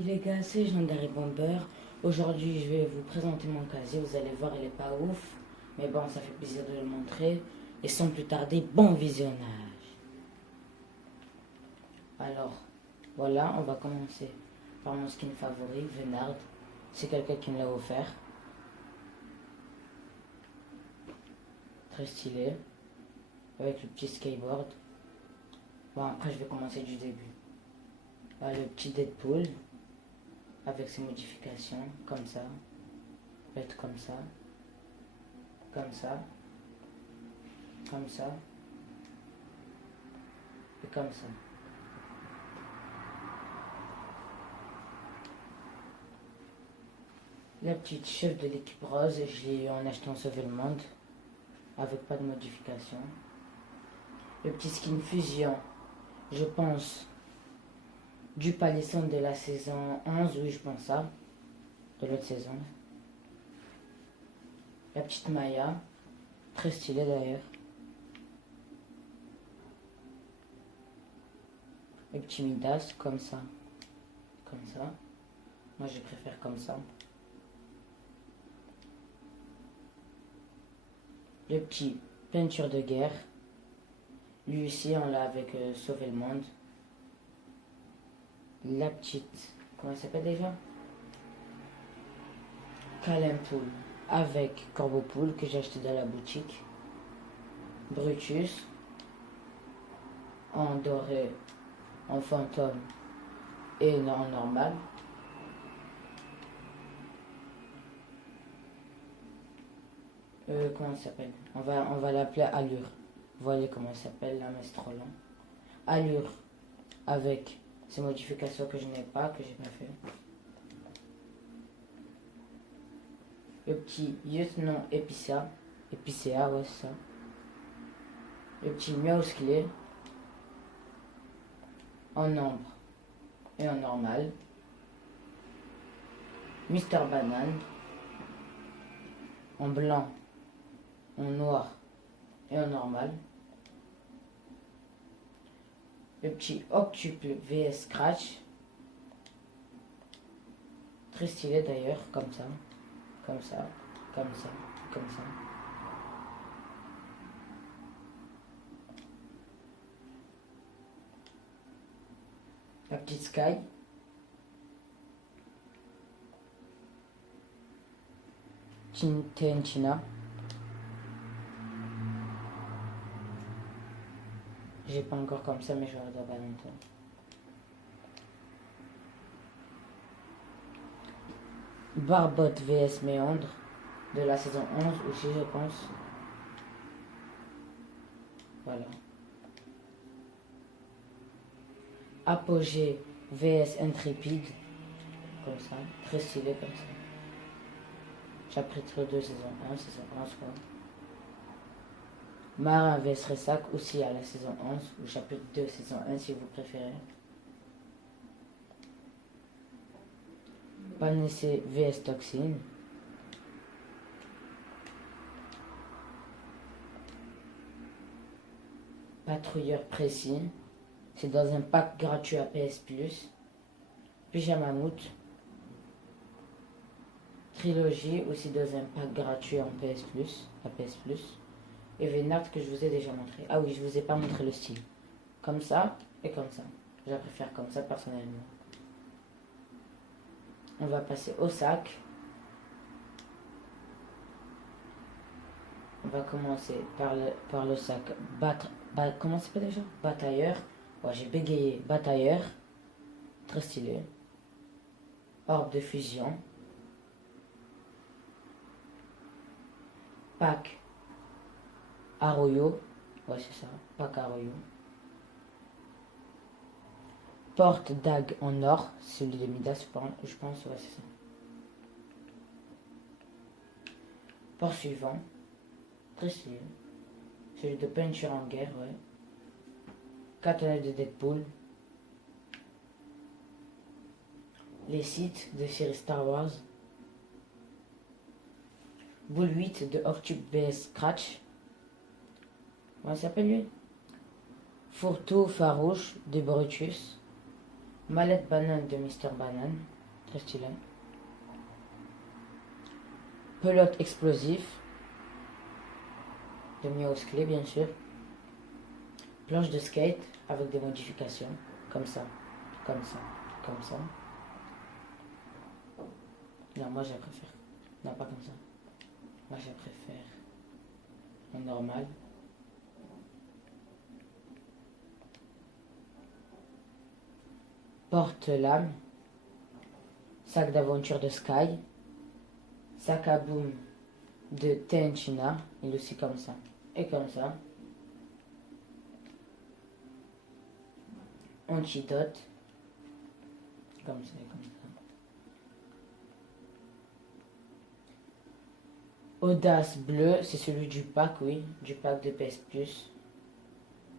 Salut les gars, c'est Legendary Bomber. Aujourd'hui, je vais vous présenter mon casier. Vous allez voir, il est pas ouf. Mais bon, ça fait plaisir de le montrer. Et sans plus tarder, bon visionnage. Alors, voilà, on va commencer par mon skin favori, Venard. C'est quelqu'un qui me l'a offert. Très stylé. Avec le petit skateboard. Bon, après, je vais commencer du début. Voilà, le petit Deadpool. Avec ses modifications, comme ça. Peut être comme ça. Comme ça. Comme ça. Et comme ça. La petite chef de l'équipe rose, je l'ai eu en achetant Sauver le Monde. Avec pas de modification. Le petit skin fusion, je pense, du palisson de la saison 11, oui je pense ça, de l'autre saison. La petite Maya, très stylée d'ailleurs. Le petit Midas, comme ça. Comme ça. Moi je préfère comme ça. Le petit peinture de guerre. Lui aussi on l'a avec Sauver le Monde. La petite, comment elle s'appelle déjà? Calempool avec Corbeau Pool que j'ai acheté dans la boutique. Brutus en doré, en fantôme et en normal. Comment elle s'appelle? On va l'appeler Allure. Vous voyez comment elle s'appelle là, mais c'est trop long. Allure avec ces modifications que je n'ai pas, que j'ai pas fait. Le petit lieutenant Épicéa, ouais c'est ça. Le petit Miausclé en ombre et en normal. Mister Banane en blanc, en noir et en normal. Le petit Octuple VS Scratch. Très stylé d'ailleurs, comme ça. Comme ça, comme ça, comme ça. La petite Sky. Tintentina. J'ai pas encore comme ça, mais je regarde pas longtemps. Barbotte vs Méandre de la saison 11 aussi, je pense. Voilà. Apogée vs Intrépide. Comme ça. Très stylé comme ça. Chapitre 2, saison 1, saison 11 quoi. Marin vs Ressac aussi à la saison 11, ou chapitre 2, saison 1 si vous préférez. Panacée vs Toxine. Patrouilleur précis. C'est dans un pack gratuit à PS Plus. Pyjamamout. Trilogie aussi dans un pack gratuit en PS Plus, à PS Plus. Et Vénard que je vous ai déjà montré. Ah oui, je vous ai pas montré le style. Comme ça et comme ça. Je préfère comme ça personnellement. On va passer au sac. On va commencer par le sac. Comment ça s'appelle déjà? Batailleur. Ouais, j'ai bégayé. Batailleur. Très stylé. Orbe de fusion. Pack Arroyo. Ouais, c'est ça. Pack Arroyo. Porte dague en or. Celui de Midas, je pense. Ouais, c'est ça. Poursuivant. Très stylé. Celui de peinture en guerre, ouais. Katana de Deadpool. Les sites de série Star Wars. Boule 8 de Octuple BS Scratch. Comment ça s'appelle lui? Fourre-tout farouche de Brutus. Mallette banane de Mister Banane. Très stylé. Pelote explosif de Mios Clé, bien sûr. Planche de skate avec des modifications. Comme ça, comme ça, comme ça. Non, moi je préfère. Non, pas comme ça. Moi je préfère en normal. Porte-lame. Sac d'aventure de Sky. Sac à boum de Tenchina. Il est aussi comme ça. Et comme ça. Antidote. Comme ça et comme ça. Audace bleu, c'est celui du pack, oui. Du pack de PS Plus.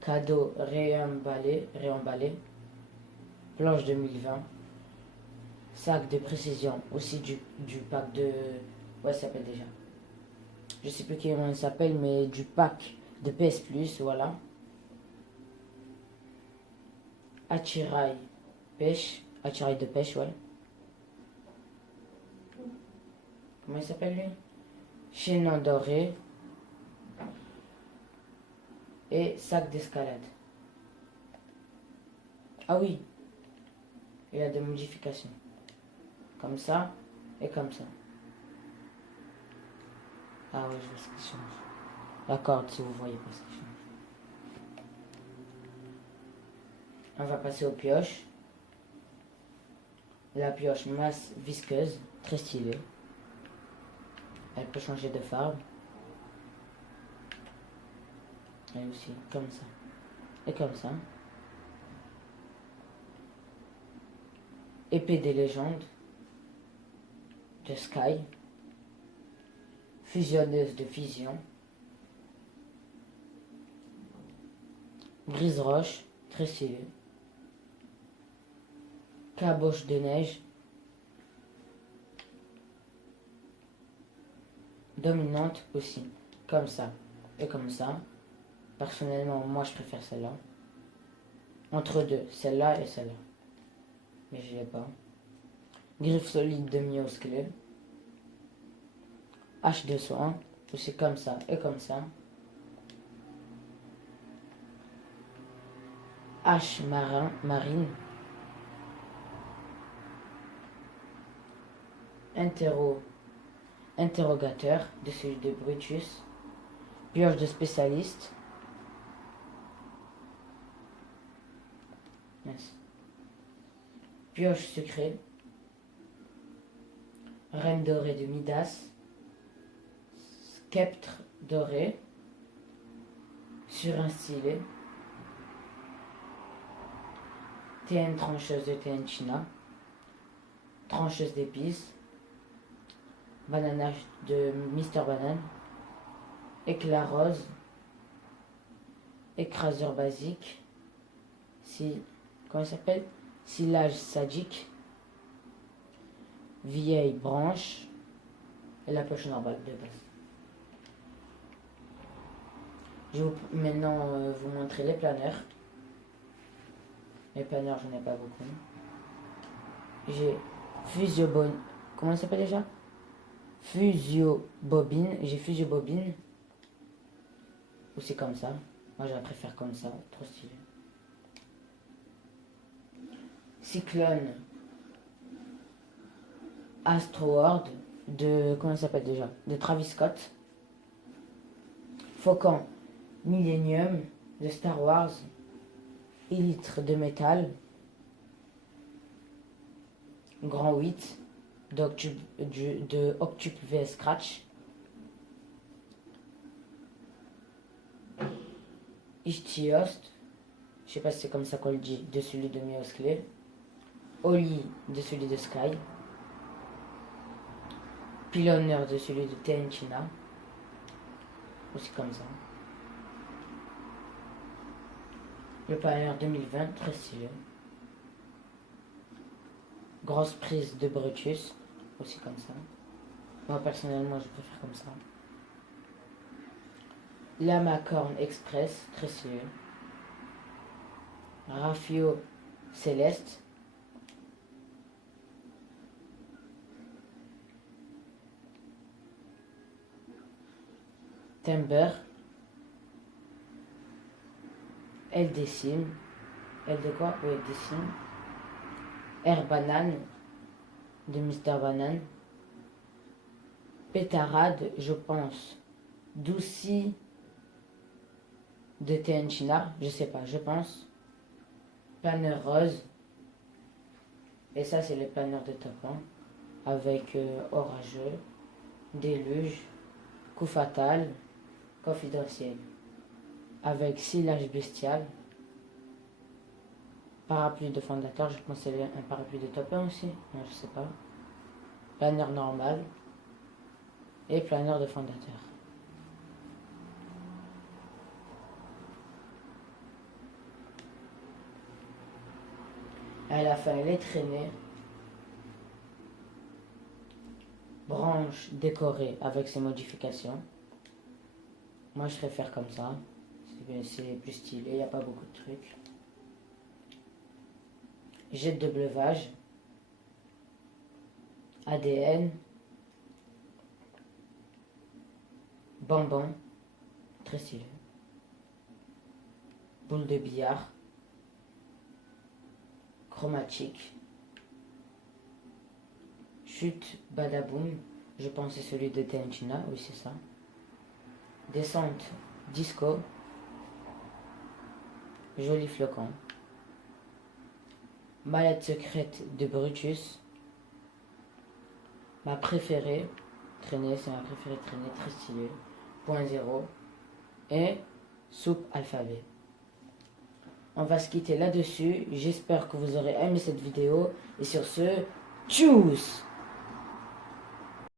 Cadeau réemballé. Planche 2020. Sac de précision, aussi du pack de... Ouais, ça s'appelle déjà. Je sais plus comment il s'appelle, mais du pack de PS Plus, voilà. Attirail pêche. Attirail de pêche, ouais. Comment il s'appelle lui? Chaînon doré. Et sac d'escalade. Ah oui. Il y a des modifications. Comme ça et comme ça. Ah oui, je vois ce qui change. La corde, si vous voyez pas ce qui change. On va passer aux pioches. La pioche masse visqueuse, très stylée. Elle peut changer de farbe. Elle aussi, comme ça. Et comme ça. Épée des légendes de Sky. Fusionneuse de fusion. Brise roche, très stylée. Caboche de neige. Dominante aussi, comme ça et comme ça. Personnellement, moi je préfère celle-là. Entre deux, celle-là et celle-là. Mais je l'ai pas. Griffe solide de Mios Clé. Hache de soin, aussi comme ça et comme ça. Hache marine. Interrogateur de celui de Brutus. Pioche de spécialiste. Yes. Pioche secret. Reine dorée de Midas. Sceptre doré. Sur un stylet. TN trancheuse de TN China. Trancheuse d'épices. Bananage de Mister Banane. Éclat rose. Écraseur basique. Comment il s'appelle? Silage sadique. Vieille branche. Et la poche normale de base. Je vais maintenant vous montrer les planeurs. Les planeurs, j'en ai pas beaucoup. J'ai Fusiobone. Comment ça s'appelle déjà? Fusiobobine. J'ai Fusiobobine. Ou c'est comme ça. Moi, je la préfère comme ça. Trop stylé. Cyclone. Astroworld. De... Comment ça s'appelle déjà? De Travis Scott. Faucon. Millennium. De Star Wars. Élytre de métal. Grand 8 de Octup vs Scratch. Ichtiost, je sais pas si c'est comme ça qu'on le dit, de celui de Mios Clé. Oli de celui de Sky. Pilonneur de celui de Tenchina. Aussi comme ça. Le Pioneer 2020, très stylé. Grosse prise de Brutus, aussi comme ça. Moi personnellement je préfère comme ça. Lamacorn Express, très stylé. Rafio Céleste, Timber, Elle dessine, Elle de quoi? Oui, Elle dessine, Air Banane de Mr. Banane, Pétarade, je pense, Doucy de Tenchina, je sais pas, je pense, Planeur Rose, et ça c'est le planeur de top 1, avec Orageux, Déluge, Coup fatal, Confidentiel, avec Silage bestial, Parapluie de fondateur, je pense que c'est un parapluie de top 1 aussi, non je sais pas, Planeur normal, et planeur de fondateur. Elle a fait les traînées, branche décorée avec ses modifications. Moi je préfère comme ça, c'est plus stylé, il n'y a pas beaucoup de trucs. Jet de bleuvage, ADN, bonbon, très stylé, boule de billard, chromatique, chute badaboum, je pense que c'est celui de Tenchina, oui c'est ça, descente disco, joli flocon, mallette secrète de Brutus, ma préférée traînée, c'est ma préférée traînée, très stylée, point zéro, et soupe alphabet. On va se quitter là-dessus. J'espère que vous aurez aimé cette vidéo. Et sur ce, tchuss!